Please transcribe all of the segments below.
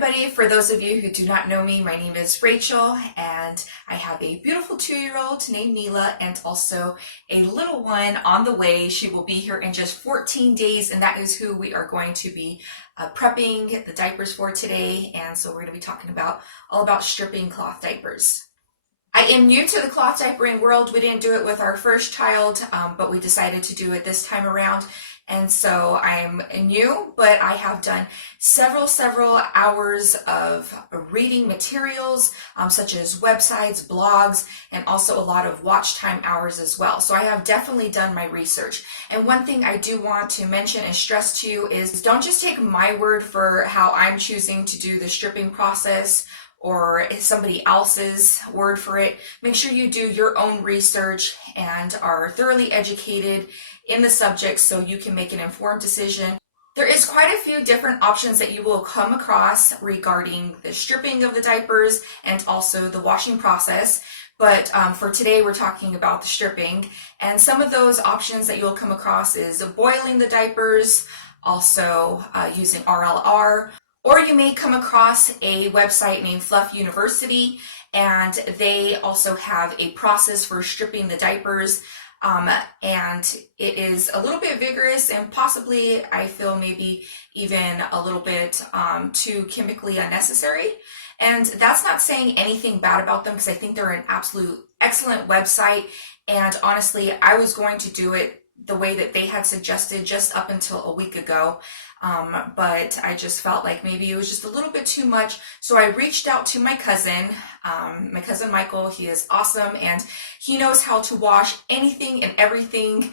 everybody. For those of you who do not know me, my name is Rachel and I have a beautiful 2-year-old named Mila and also a little one on the way. She will be here in just 14 days and that is who we are going to be prepping the diapers for today. And so we're going to be talking about all about stripping cloth diapers. I am new to the cloth diapering world. We didn't do it with our first child, but we decided to do it this time around. And so I'm new, but I have done several hours of reading materials, such as websites, blogs, and also a lot of watch time hours as well. So I have definitely done my research. And one thing I do want to mention and stress to you is don't just take my word for how I'm choosing to do the stripping process or somebody else's word for it. Make sure you do your own research and are thoroughly educated in the subject so you can make an informed decision. There is quite a few different options that you will come across regarding the stripping of the diapers and also the washing process. But for today, we're talking about the stripping. And some of those options that you'll come across is boiling the diapers, also using RLR, or you may come across a website named Fluff University, and they also have a process for stripping the diapers. And it is a little bit vigorous and possibly, I feel, maybe even a little bit too chemically unnecessary. And that's not saying anything bad about them because I think they're an absolute excellent website. And honestly, I was going to do it the way that they had suggested just up until a week ago. But I just felt like maybe it was just a little bit too much. So I reached out to my cousin Michael. He is awesome and he knows how to wash anything and everything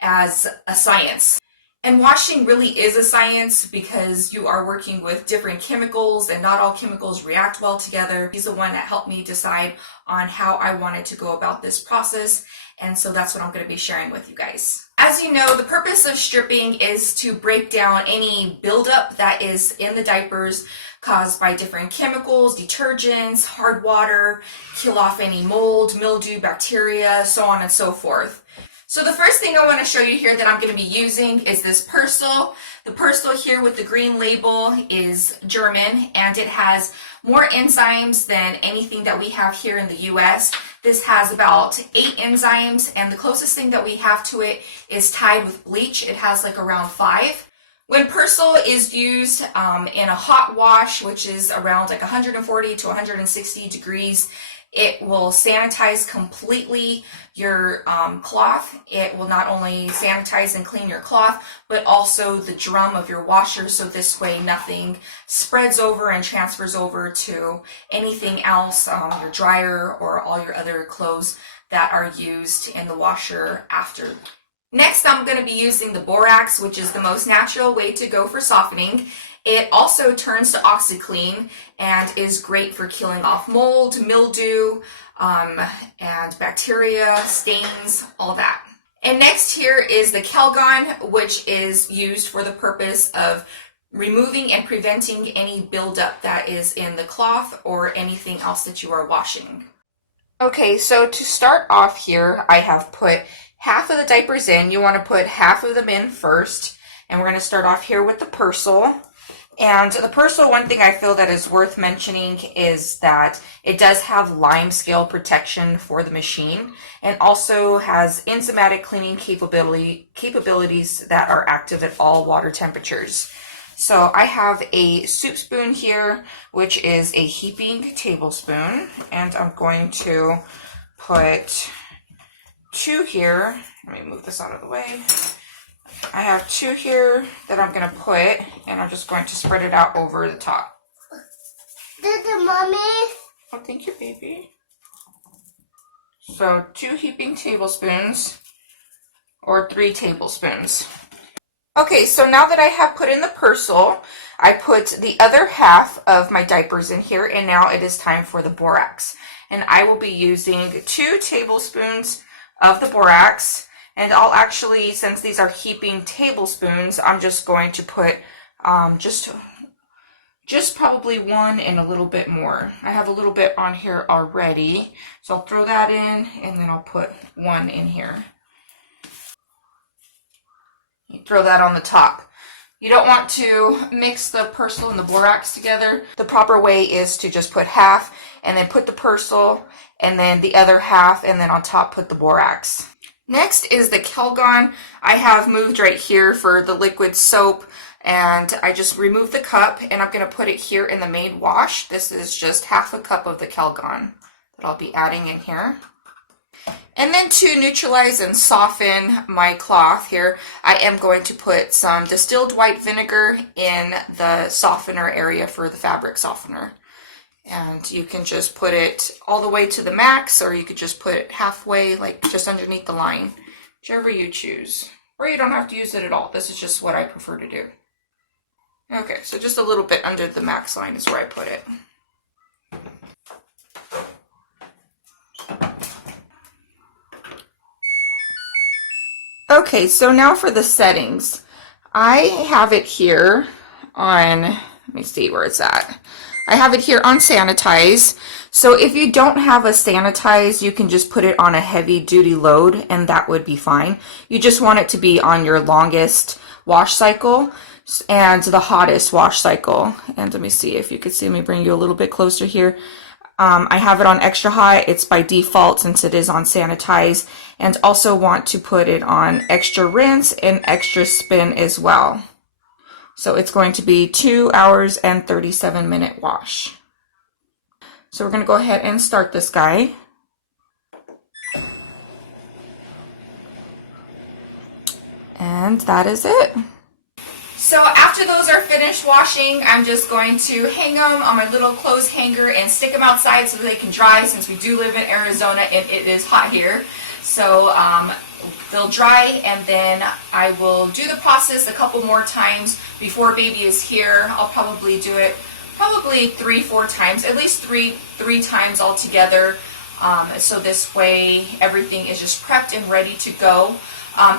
as a science. And washing really is a science because you are working with different chemicals and not all chemicals react well together. He's the one that helped me decide on how I wanted to go about this process. And so that's what I'm going to be sharing with you guys. As you know, the purpose of stripping is to break down any buildup that is in the diapers caused by different chemicals, detergents, hard water, kill off any mold, mildew, bacteria, so on and so forth. So the first thing I want to show you here that I'm going to be using is this Persil. The Persil here with the green label is German and it has more enzymes than anything that we have here in the US. This has about 8 enzymes and the closest thing that we have to it is Tide with bleach. It has like around 5. When Persil is used in a hot wash, which is around like 140 to 160 degrees, it will sanitize completely your cloth. It will not only sanitize and clean your cloth, but also the drum of your washer. So this way nothing spreads over and transfers over to anything else, your dryer or all your other clothes that are used in the washer after. Next, I'm going to be using the Borax, which is the most natural way to go for softening. It also turns to OxyClean and is great for killing off mold, mildew, and bacteria, stains, all that. And next here is the Calgon, which is used for the purpose of removing and preventing any buildup that is in the cloth or anything else that you are washing. Okay, so to start off here, I have put half of the diapers in. You want to put half of them in first. And we're going to start off here with the Persil. And the Persil, one thing I feel that is worth mentioning is that it does have lime scale protection for the machine and also has enzymatic cleaning capabilities that are active at all water temperatures. So I have a soup spoon here, which is a heaping tablespoon, and I'm going to put 2 here. Let me move this out of the way. I have 2 here that I'm going to put, and I'm just going to spread it out over the top. Mommy? Oh, thank you, baby. So 2 heaping tablespoons, or 3 tablespoons. Okay, so now that I have put in the Persil, I put the other half of my diapers in here, and now it is time for the Borax. And I will be using 2 tablespoons of the Borax. And I'll actually, since these are heaping tablespoons, I'm just going to put just probably 1 and a little bit more. I have a little bit on here already, so I'll throw that in, and then I'll put 1 in here. You throw that on the top. You don't want to mix the Persil and the Borax together. The proper way is to just put half and then put the Persil and then the other half and then on top put the Borax. Next is the Calgon. I have moved right here for the liquid soap, and I just removed the cup and I'm going to put it here in the main wash. This is just half a cup of the Calgon that I'll be adding in here. And then to neutralize and soften my cloth here, I am going to put some distilled white vinegar in the softener area for the fabric softener. And you can just put it all the way to the max, or you could just put it halfway, like just underneath the line, whichever you choose. Or you don't have to use it at all. This is just what I prefer to do. Okay, so just a little bit under the max line is where I put it. Okay, so now for the settings. I have it here on, let me see where it's at. I have it here on sanitize. So if you don't have a sanitize, you can just put it on a heavy duty load and that would be fine. You just want it to be on your longest wash cycle and the hottest wash cycle. And let me see if you could see, let me bring you a little bit closer here. I have it on extra high. It's by default since it is on sanitize, and also want to put it on extra rinse and extra spin as well. So it's going to be 2 hours and 37-minute wash. So we're going to go ahead and start this guy. And that is it. So after those are finished washing, I'm just going to hang them on my little clothes hanger and stick them outside so they can dry, since we do live in Arizona and it is hot here. So they'll dry, and then I will do the process a couple more times before baby is here. I'll probably do it 3-4 times, at least three times altogether. So this way everything is just prepped and ready to go.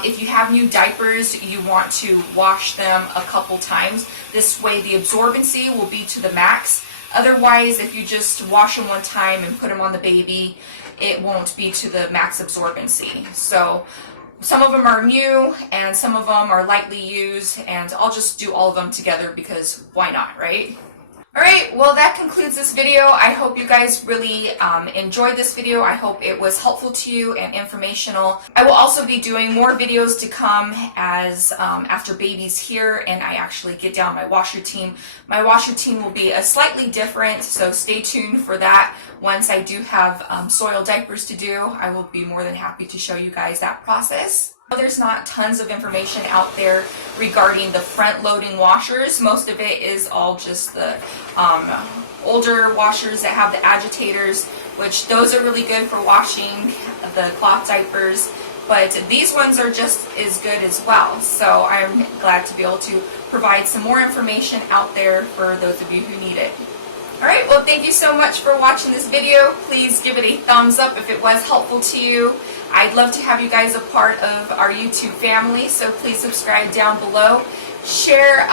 If you have new diapers, you want to wash them a couple times. This way the absorbency will be to the max. Otherwise, if you just wash them one time and put them on the baby, it won't be to the max absorbency. So some of them are new and some of them are lightly used, and I'll just do all of them together because why not, right? Alright, well that concludes this video. I hope you guys really enjoyed this video. I hope it was helpful to you and informational. I will also be doing more videos to come as after baby's here and I actually get down my wash routine. My wash routine will be slightly different, so stay tuned for that. Once I do have soiled diapers to do, I will be more than happy to show you guys that process. There's not tons of information out there regarding the front loading washers. Most of it is all just the older washers that have the agitators, which those are really good for washing the cloth diapers, but these ones are just as good as well. So I'm glad to be able to provide some more information out there for those of you who need it. Alright, well thank you so much for watching this video. Please give it a thumbs up if it was helpful to you. I'd love to have you guys a part of our YouTube family, so please subscribe down below. Share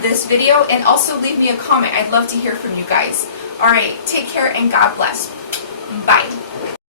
this video and also leave me a comment. I'd love to hear from you guys. Alright, take care and God bless. Bye.